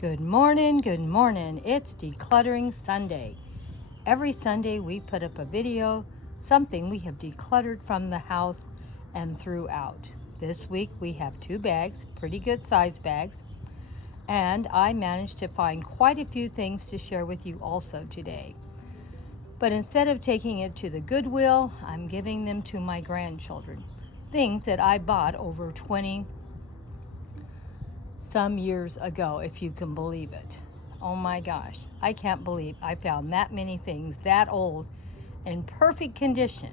Good morning, it's Decluttering Sunday. Every Sunday we put up a video, something we have decluttered from the house and throughout. This week we have 2 bags, pretty good size bags, and I managed to find quite a few things to share with you also today. But instead of taking it to the Goodwill, I'm giving them to my grandchildren. Things that I bought over 20 some years ago, if you can believe it. Oh my gosh, I can't believe I found that many things that old in perfect condition.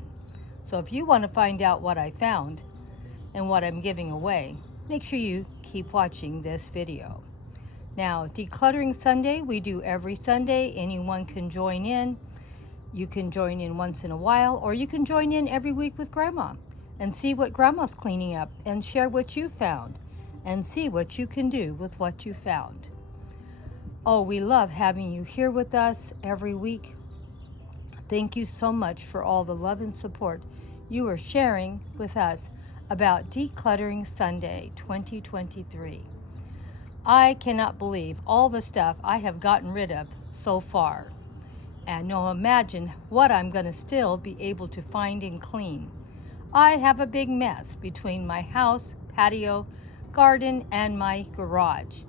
So if you want to find out what I found and what I'm giving away, make sure you keep watching this video. Now, Decluttering Sunday, we do every Sunday. Anyone can join in. You can join in once in a while, or you can join in every week with Grandma and see what Grandma's cleaning up and share what you found and see what you can do with what you found. Oh, we love having you here with us every week. Thank you so much for all the love and support you are sharing with us about Decluttering Sunday 2023. I cannot believe all the stuff I have gotten rid of so far. And now imagine what I'm going to still be able to find and clean. I have a big mess between my house, patio, garden, and my garage.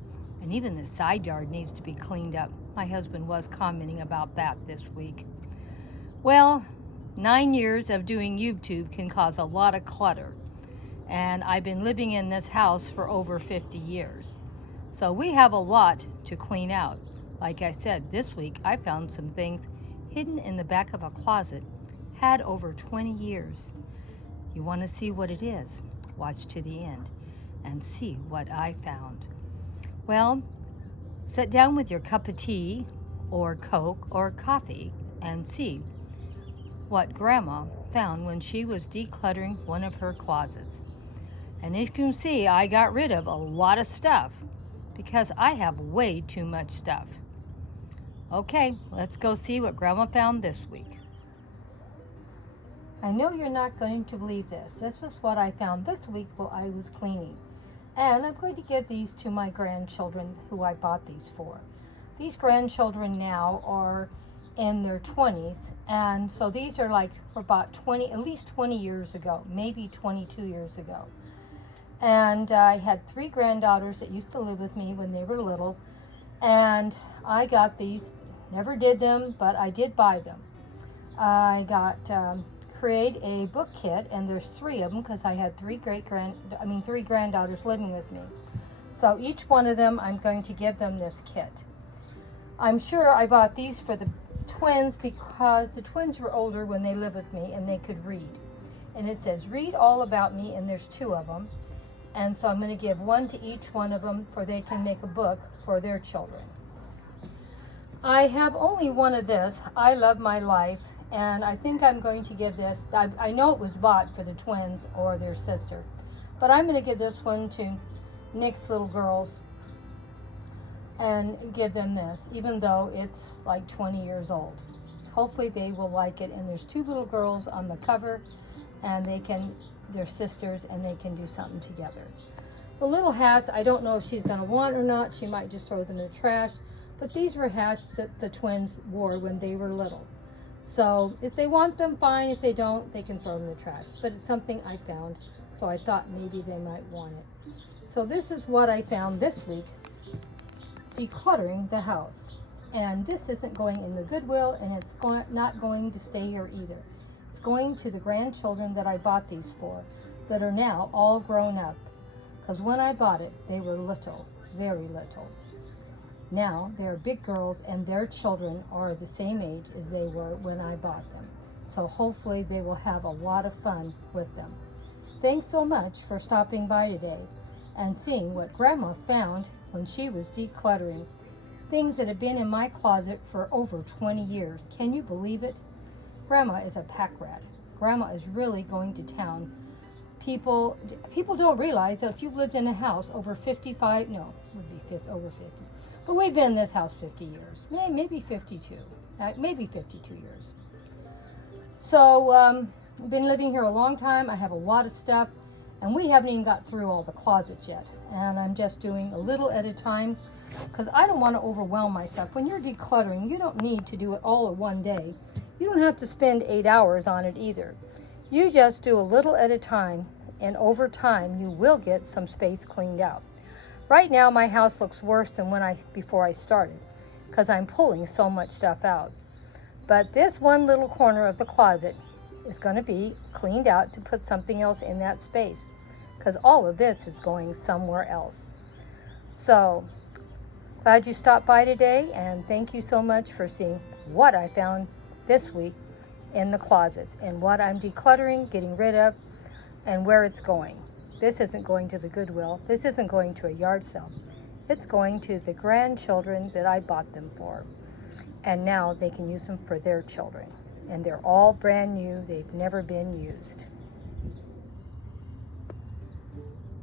And even the side yard needs to be cleaned up. My husband was commenting about that this week. Well, 9 years of doing YouTube can cause a lot of clutter. And I've been living in this house for over 50 years. So we have a lot to clean out. Like I said, this week I found some things hidden in the back of a closet, had over 20 years. You want to see what it is? Watch to the end and see what I found. Well, sit down with your cup of tea or Coke or coffee and see what Grandma found when she was decluttering one of her closets. And as you can see, I got rid of a lot of stuff because I have way too much stuff. Okay, let's go see what Grandma found this week. I know you're not going to believe this. This is what I found this week while I was cleaning. And I'm going to give these to my grandchildren who I bought these for. These grandchildren now are in their 20s, and so these are like about at least 20 years ago, maybe 22 years ago. And I had 3 granddaughters that used to live with me when they were little, and I got these, never did them, but I did buy them. I got create a book kit, and there's 3 of them because I had 3 granddaughters living with me. So each one of them, I'm going to give them this kit. I'm sure I bought these for the twins because the twins were older when they lived with me and they could read. And it says, read all about me, and there's 2 of them. And so I'm going to give 1 to each one of them for they can make a book for their children. I have only 1 of this, I Love My Life, and I think I'm going to give this, I know it was bought for the twins or their sister, but I'm going to give this one to Nick's little girls and give them this, even though it's like 20 years old. Hopefully they will like it, and there's 2 little girls on the cover, and they're sisters, and they can do something together. The little hats, I don't know if she's going to want or not. She might just throw them in the trash, but these were hats that the twins wore when they were little. So if they want them, fine. If they don't, they can throw them in the trash. But it's something I found, so I thought maybe they might want it. So this is what I found this week, decluttering the house. And this isn't going in the Goodwill, and it's not going to stay here either. It's going to the grandchildren that I bought these for, that are now all grown up. Because when I bought it, they were little, very little. Now they're big girls, and their children are the same age as they were when I bought them. So hopefully they will have a lot of fun with them. Thanks so much for stopping by today and seeing what Grandma found when she was decluttering. Things that have been in my closet for over 20 years. Can you believe it? Grandma is a pack rat. Grandma is really going to town. People don't realize that if you've lived in a house over 55, no, it would be over 50. But we've been in this house 50 years, maybe 52, maybe 52 years. So I've been living here a long time. I have a lot of stuff, and we haven't even got through all the closets yet. and I'm just doing a little at a time because I don't want to overwhelm myself. When you're decluttering, you don't need to do it all in one day. You don't have to spend 8 hours on it either. You just do a little at a time, and over time you will get some space cleaned out. Right now my house looks worse than before I started because I'm pulling so much stuff out. But this one little corner of the closet is going to be cleaned out to put something else in that space, because all of this is going somewhere else. So glad you stopped by today, and thank you so much for seeing what I found this week in the closets and what I'm decluttering, getting rid of, and where it's going. This isn't going to the Goodwill. This isn't going to a yard sale. It's going to the grandchildren that I bought them for. And now they can use them for their children. And they're all brand new. They've never been used.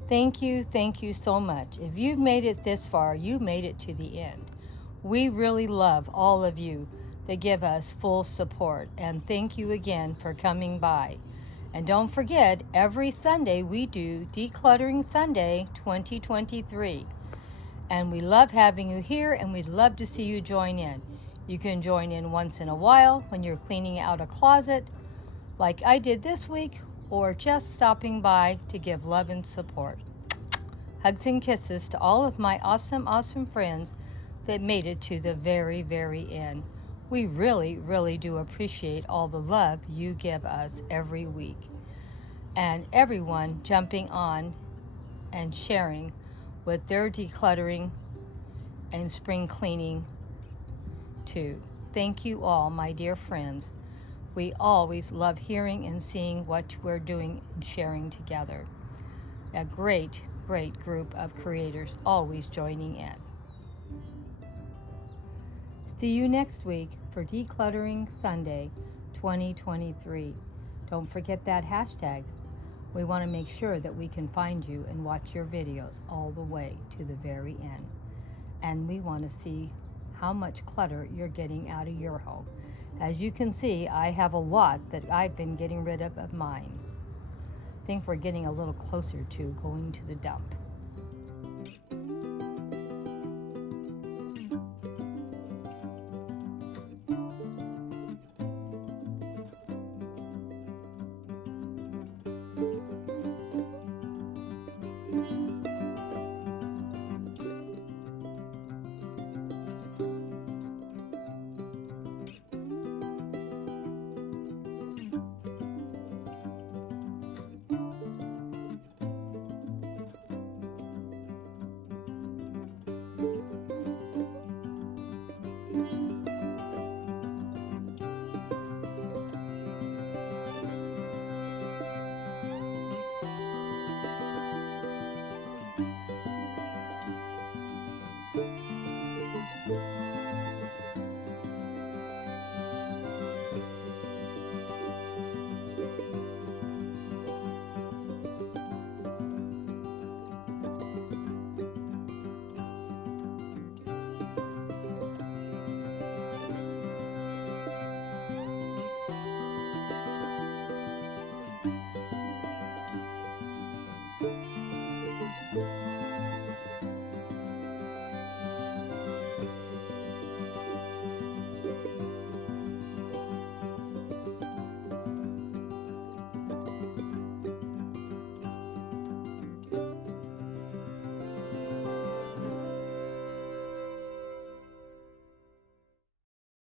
Thank you so much. If you've made it this far, you made it to the end. We really love all of you that give us full support. And thank you again for coming by. And don't forget, every Sunday we do Decluttering Sunday 2023. And we love having you here, and we'd love to see you join in. You can join in once in a while when you're cleaning out a closet, like I did this week, or just stopping by to give love and support. Hugs and kisses to all of my awesome friends that made it to the very end. We really do appreciate all the love you give us every week. And everyone jumping on and sharing with their decluttering and spring cleaning too. Thank you all, my dear friends. We always love hearing and seeing what we're doing and sharing together. A great group of creators always joining in. See you next week for Decluttering Sunday 2023. Don't forget that hashtag. We want to make sure that we can find you and watch your videos all the way to the very end. And we want to see how much clutter you're getting out of your home. As you can see, I have a lot that I've been getting rid of mine. I think we're getting a little closer to going to the dump.